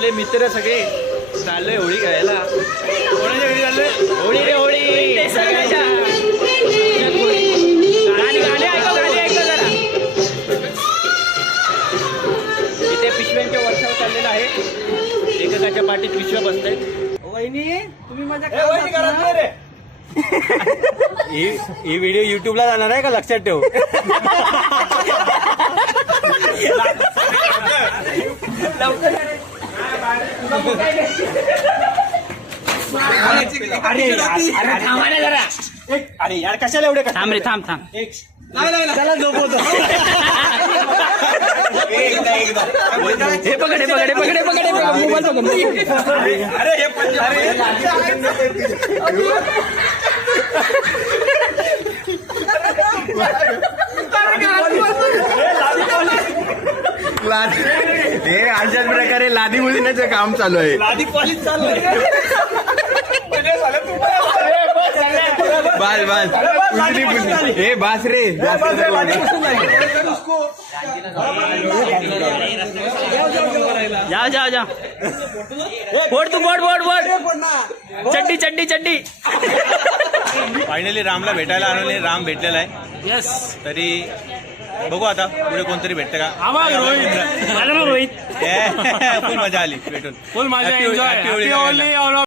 आपले मित्र सगळे चाललोय होळी खेळायला. कोणाच्या घरी चाललोय? होळी रे होळी सगळ्याच्या. गाणी ऐका जरा. इथे पिशव्यांच्या वर्षावर चाललेलं आहे. एकेकाच्या पाठीत पिशव्या बसतायत. वहिनी तुम्ही माझ्या ही व्हिडिओ युट्यूबला जाणार आहे का लक्षात ठेव. अरे जरा अरे यार कशाला एवढे थांब रे थांब चला झोपवतो. हे पकडे मोबाईल हे अशाच प्रकारे लादी मुलीचं काम चालू आहे. लादी पॉलिश चालू आहे. बास हे बास रे. जा फोड तू फोड चड्डी. फायनली रामला भेटायला आलो. राम भेटलेला आहे. यस तरी बघू आता पुढे कोणतरी भेटतं का. रोहित माझं नाव रोहित. फुल मजा आली भेटून. फुल माझा Happy Holi.